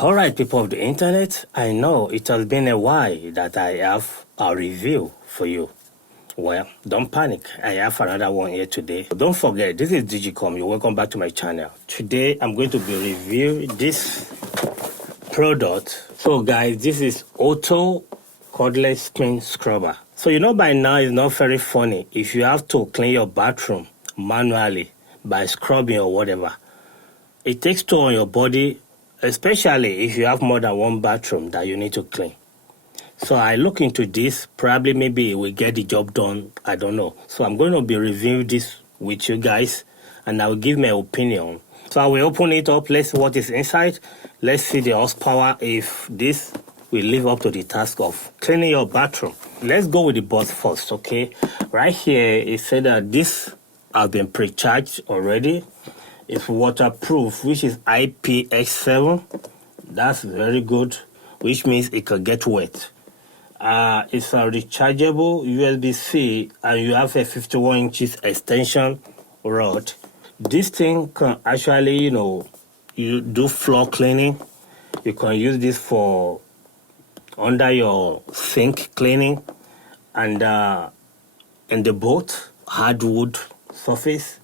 Alright, people of the internet, I know it has been a while that I have a review for you. Well, don't panic, I have another one here today. Don't forget, this is Digicom, you're welcome back to my channel. Today, I'm going to be reviewing this product. So guys, this is Hoto cordless screen scrubber. So you know by now it's not very funny if you have to clean your bathroom manually by scrubbing or whatever. It takes toll on your body, especially if you have more than one bathroom that you need to clean. So I look into this, probably maybe it will get the job done, I don't know. So I'm going to be reviewing this with you guys and I will give my opinion. So I will open it up, let's see what is inside. Let's see the horsepower if this will live up to the task of cleaning your bathroom. Let's go with the box first, okay? Right here, it said that this has been pre-charged already. It's waterproof, which is IPX7. That's very good, which means it can get wet. It's a rechargeable USB-C, and you have a 51 inches extension rod. This thing can actually, you do floor cleaning. You can use this for under your sink cleaning, and in the boat, hardwood surface.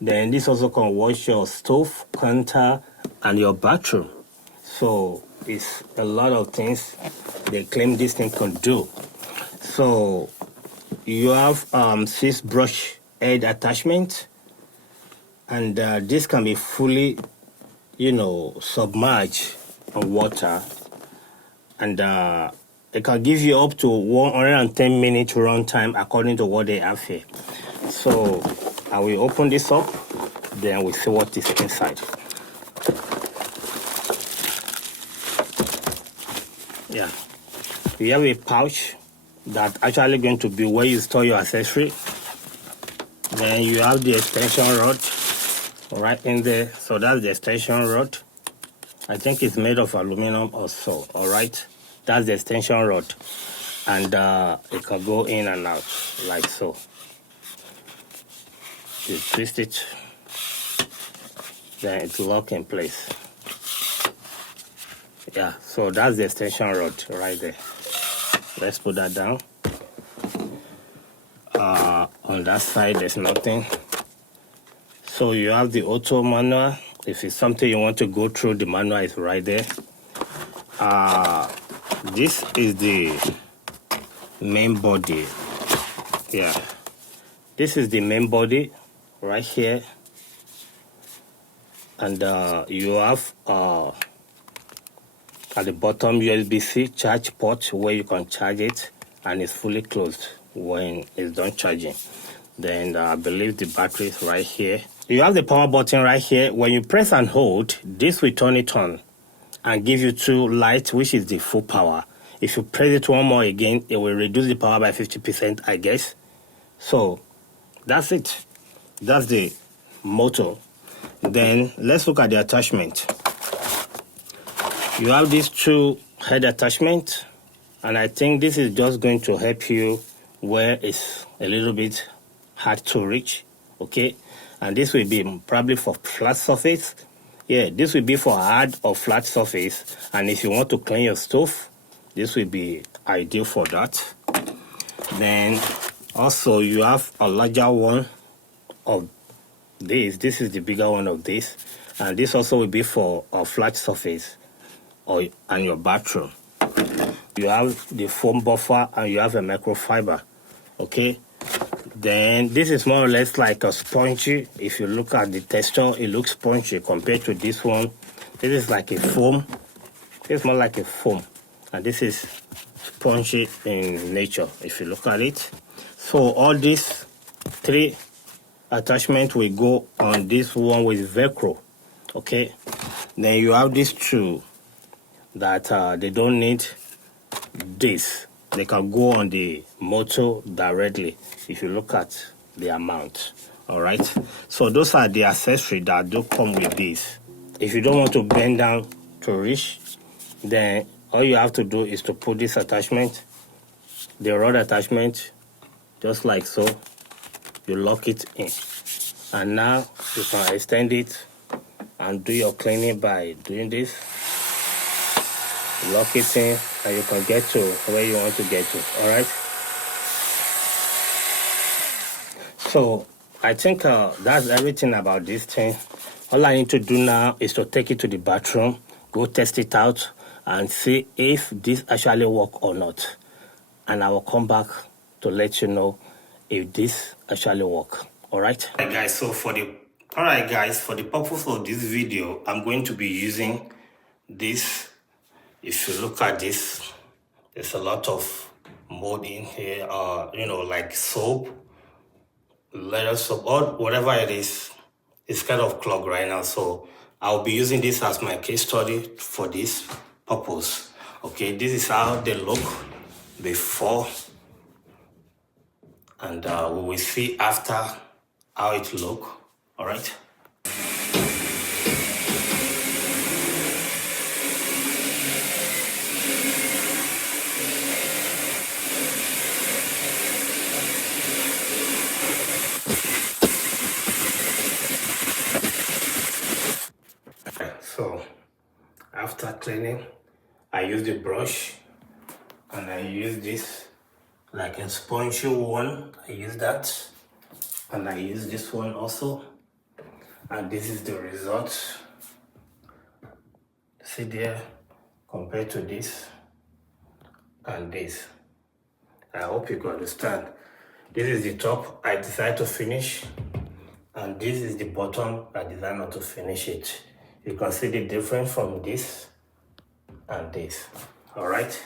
Then this also can wash your stove, counter, and your bathroom. So it's a lot of things they claim this thing can do. So you have 6 brush head attachment, and this can be fully, submerged in water, and it can give you up to 110 minutes run time according to what they have here. So I will open this up, then we'll see what is inside. Yeah, you have a pouch that's actually going to be where you store your accessory. Then you have the extension rod right in there. So that's the extension rod. I think it's made of aluminum or so, all right? That's the extension rod. And it can go in and out like so. You twist it, then it's locked in place. Yeah, so that's the extension rod right there. Let's put that down. On that side, there's nothing. So you have the Hoto manual. If it's something you want to go through, the manual is right there. This is the main body. Yeah, this is the main body right here, and you have at the bottom USB-C charge port where you can charge it, and it's fully closed when it's done charging. Then I believe the battery is right here. You have the power button right here. When you press and hold, this will turn it on and give you 2 lights, which is the full power. If you press it one more again, it will reduce the power by 50%, I guess. So that's it. That's the motor. Then let's look at the attachment. You have these 2 head attachments, and I think this is just going to help you where it's a little bit hard to reach, okay? And this will be probably for flat surface. Yeah, this will be for hard or flat surface, and if you want to clean your stove, this will be ideal for that. Then also you have a larger one of this. This is the bigger one of this, and this also will be for a flat surface and your bathroom. You have the foam buffer and you have a microfiber, okay? Then this is more or less like a spongy. If you look at the texture, it looks spongy compared to this one. This is like a foam. It's more like a foam, and this is spongy in nature if you look at it. So all these 3 attachments will go on this one with Velcro, okay? Then you have these 2 that they don't need this. They can go on the motor directly if you look at the amount. All right, so those are the accessories that do come with this. If you don't want to bend down to reach, then all you have to do is to put this attachment, the rod attachment, just like so. You lock it in, and now you can extend it and do your cleaning by doing this. lock it in, and you can get to where you want to get to. All right. So I think that's everything about this thing. All I need to do now is to take it to the bathroom, go test it out, and see if this actually works or not. And I will come back to let you know if this actually works. All right. All right, guys. So for the purpose of this video, I'm going to be using this. If you look at this, there's a lot of mold in here. Like soap, leather soap, or whatever it is. It's kind of clogged right now, so I'll be using this as my case study for this purpose. Okay, this is how they look before, and we will see after how it look. All right. So after cleaning, I use the brush, and I use this like a spongy one. I use that, and I use this one also, and this is the result. See there, compared to this and this. I hope you can understand. This is the top I decided to finish, and this is the bottom I decided not to finish it. You can see the difference from this and this. All right.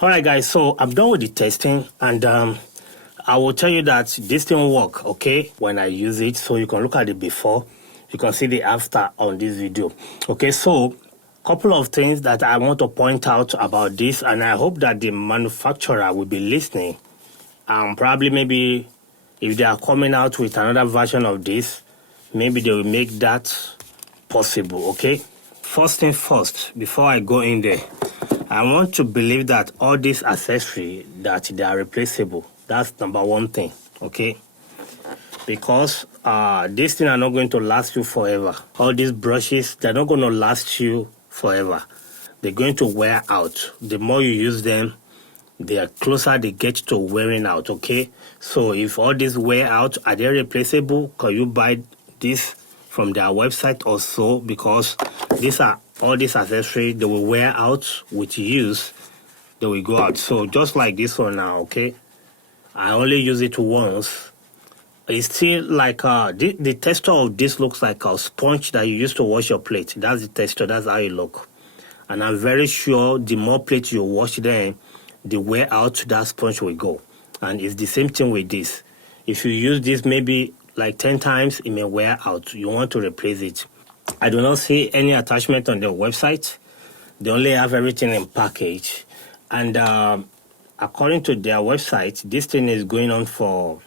All right, guys. So I'm done with the testing, and I will tell you that this thing work. Okay, when I use it, so you can look at the before, you can see the after on this video. Okay, so couple of things that I want to point out about this, and I hope that the manufacturer will be listening. Probably maybe if they are coming out with another version of this, maybe they will make that possible. Okay, first thing first, before I go in there, I want to believe that all these accessories, that they are replaceable. That's number one thing. Okay, because these things are not going to last you forever. All these brushes, they're not going to last you forever. They're going to wear out. The more you use them, the closer they get to wearing out. Okay, so if all these wear out, are they replaceable? Can you buy this from their website or so? Because these are all these accessories, they will wear out with use, they will go out. So just like this one now, okay, I only use it once. It's still like the texture of this looks like a sponge that you use to wash your plate. That's the texture, that's how it look. And I'm very sure the more plates you wash, then the wear out that sponge will go. And it's the same thing with this. If you use this maybe like 10 times, it may wear out. You want to replace it. I do not see any attachment on the website. They only have everything in package. And according to their website, this thing is going on for,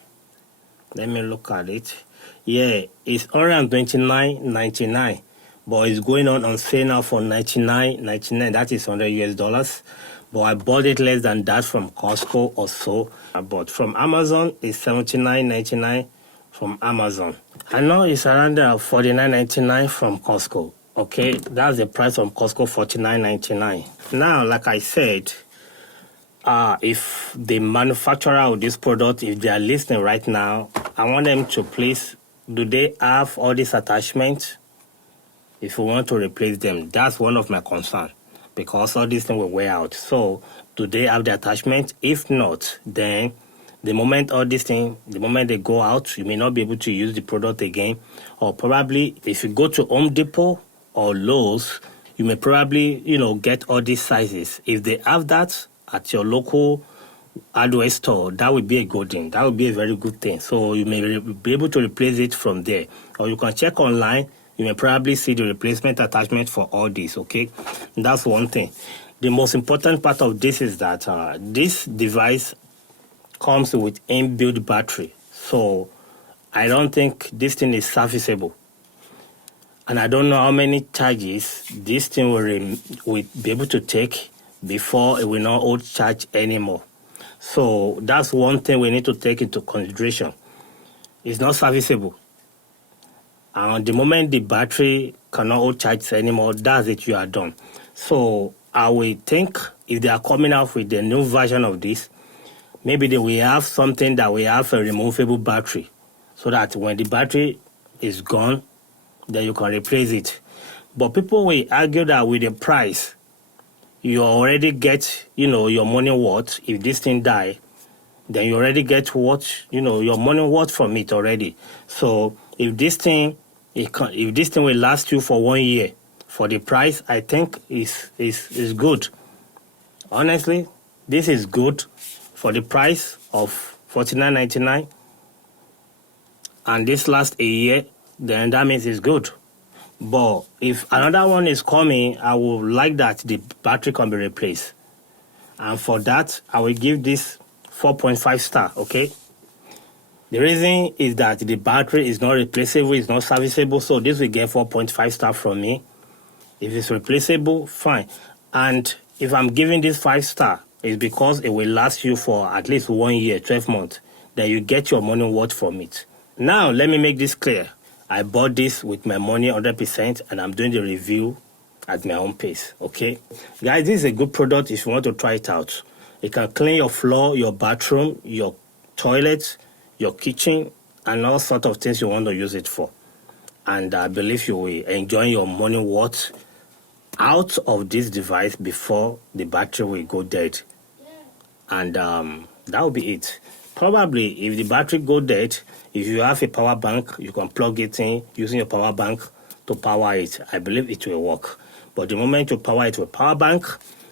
let me look at it. Yeah, it's $129.99, but it's going on sale now for $99.99. That is $100 US. But I bought it less than that from Costco or so. I bought from Amazon, it's $79.99 from Amazon. I know it's around $49.99 from Costco. Okay, that's the price from Costco, $49.99. Now, like I said, if the manufacturer of this product, if they are listening right now, I want them to please, do they have all these attachments? If you want to replace them, that's one of my concerns, because all these things will wear out. So, do they have the attachment? If not, then the moment all these things, the moment they go out, you may not be able to use the product again. Or probably, if you go to Home Depot or Lowe's, you may probably, get all these sizes. If they have that at your local hardware store, that would be a good thing. That would be a very good thing. So you may be able to replace it from there. Or you can check online. You may probably see the replacement attachment for all this, okay? That's one thing. The most important part of this is that this device comes with inbuilt battery. So I don't think this thing is serviceable. And I don't know how many charges this thing will be able to take before it will not hold charge anymore. So that's one thing we need to take into consideration. It's not serviceable. And the moment the battery cannot hold charge anymore, that's it, you are done. So I will think if they are coming out with a new version of this, maybe they will have something that will have a removable battery, so that when the battery is gone, then you can replace it. But people will argue that with the price, you already get, your money worth. If this thing die, then you already get what, your money worth from it already. So if this thing will last you for 1 year, for the price, I think is good. Honestly, this is good for the price of $49.99, and this lasts a year, then that means it's good. But if another one is coming, I would like that the battery can be replaced. And for that, I will give this 4.5 star, okay? The reason is that the battery is not replaceable, it's not serviceable, so this will get 4.5 star from me. If it's replaceable, fine. And if I'm giving this 5 star, it's because it will last you for at least 1 year, 12 months. Then you get your money worth from it. Now, let me make this clear. I bought this with my money 100%, and I'm doing the review at my own pace, okay? Guys, this is a good product if you want to try it out. It can clean your floor, your bathroom, your toilet, your kitchen, and all sorts of things you want to use it for. And I believe you will enjoy your money worth out of this device before the battery will go dead. And that will be it. Probably if the battery go dead, if you have a power bank, you can plug it in using your power bank to power it. I believe it will work. But the moment you power it with power bank,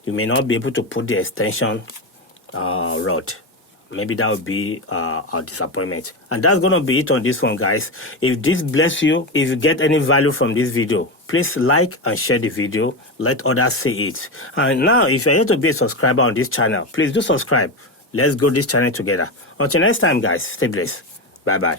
you may not be able to put the extension rod. Maybe that would be a disappointment. And that's going to be it on this one, guys. If this bless you, if you get any value from this video, please like and share the video. Let others see it. And now, if you're here to be a subscriber on this channel, please do subscribe. Let's grow this channel together. Until next time, guys, stay blessed. Bye-bye.